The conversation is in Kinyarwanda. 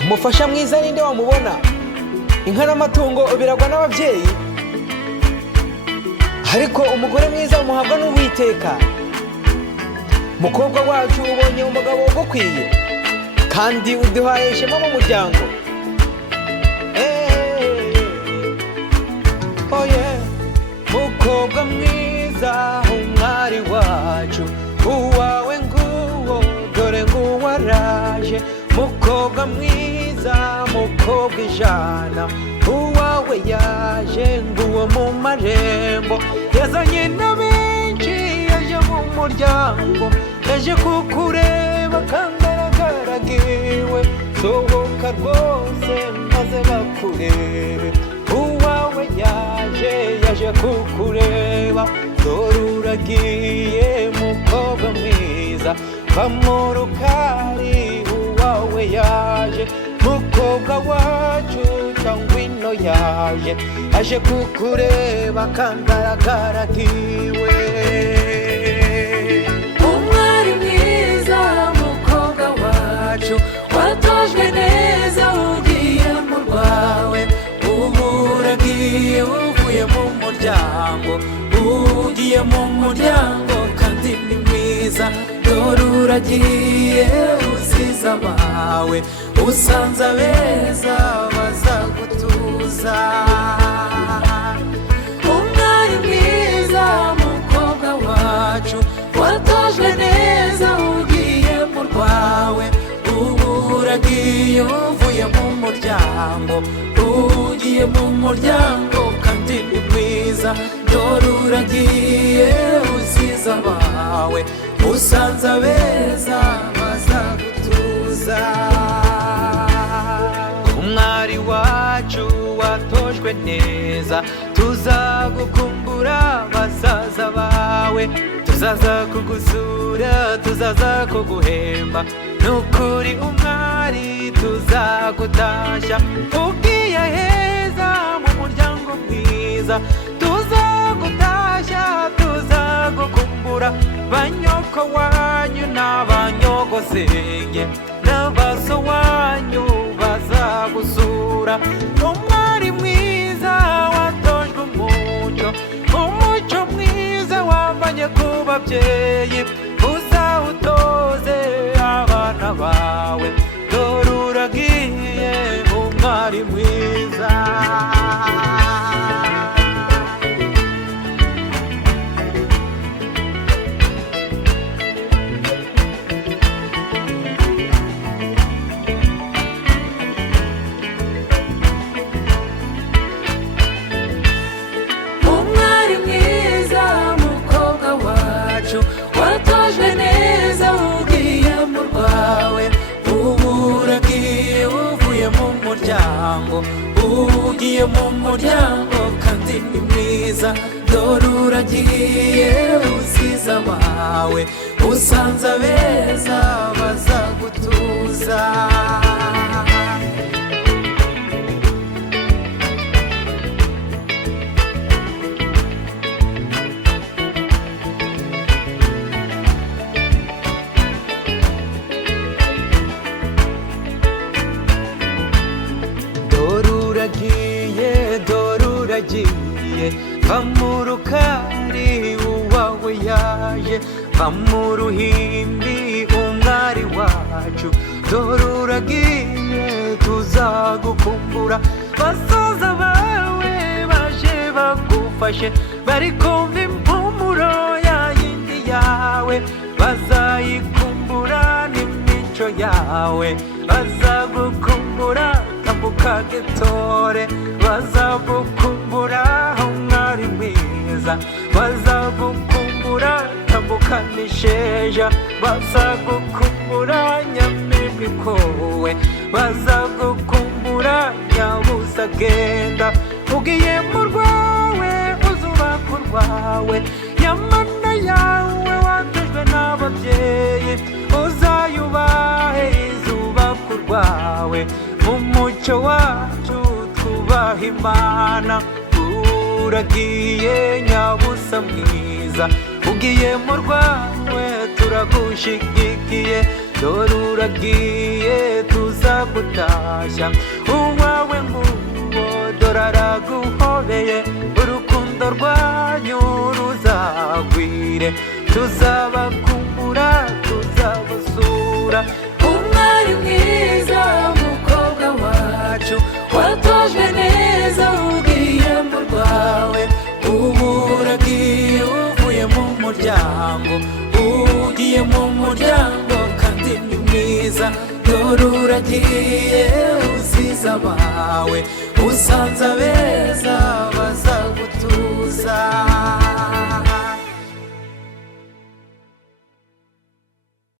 umufasha mwiza ninde wamubona? Inka n'amatungo biragwa n'ababyeyi, ariko umugore mwiza umuhabwa n'Uwiteka. Mukobwa wacu ubonye umugabo ugukwiye kandi uduhaye ishema mu muryango. Mukobwa mwiza umwari wacu, uwawe nguwo dore nguwo araje. Mukobwa mwiza mukobwa ijana, uwawe yaje nguwo mu marembo. Yazanye na benshi yaje mu muryango, yaje kukureba kandi aragaragiwe. Sohoka rwose maze bakurebe, uwawe yaje kukureba. Dore uragiye mukobwa mwiza, va mu rukari uwawe yaje. Mukobwa wacu cyangwa ino yaje, aje kukureba kandi aragaragiwe. Umwari mwiza mukobwa wacu, watojwe neza ugiye mu rwawe. Ubu uragiye uvuye mu muryango, ugiye mu muryango kandi ni mwiza. Dore uragiye usize abawe, usanze abeza bazagutuza. Umwari mwiza mukobwa wacu, watojwe neza ugiye mu rwawe. Ubu uragiye uvuye mu muryango, ugiye mu muryango kandi ni mwiza. Dore uragiye usize abawe, usanze abeza bazagutuza. Umwari wacu watojwe neza, tuzagukumbura basaza bawe. Tuzaza kugusura, tuzaza kuguhemba, nukuri umwari tuzagutashya. Ugiye heza mu muryango mwiza, tuzagutashya tuzagukumbura. Banyoko wanyu n'abanyogosenge n'abaso wanyu bazagusura. Umwari mwiza watojwe umuco mwiza wavanye ku babyeyi, uzawutoze abana bawe. Dore uragiye umwari mwiza. Watojwe neza ugiye mu rwawe. Ubu uragiye uvuye mu muryango, ugiye mu muryango kandi ni mwiza. Dore uragiye usize abawe, usanze abeza bazagutuza. Dore uragiye, va mu rukari uwawe yaje. Va mu ruhimbi umwari wacu, dore uragiye tuzagukumbura. Basaza bawe baje bagufashe, bari kumva impumuro ya yindi yawe. Bazayikumbura n'imico yawe, bazagukumbura tambuka getore. Bazagukumbura umwari mwiza, bazagukumbura tambuka nisheja. Bazagukumbura nyamibwa ikowe, bazagukumbura nyabusa genda. Ugiye mu rwawe uzubaka urwawe, yamana yawe watojwe n'ababyeyi. Uzayubahe izubaka urwawe, mu muco wacu twubaha Imana. Uragiye nyabusa mwiza, ugiye mu rwawe turagushigikiye. dore uragiye tuzagutashya uwawe nguwo dore araguhobeye urukundo rwanyu ruzagwire tuzabakumbura tuzabasura umwari mwiza mukobwa wacu watojwe neza ugiye mu rwawe ubu uragiye uvuye mu muryango ugiye mu muryango kandi ni mwiza dore uragiye usize abawe usanze abeza bazagutuza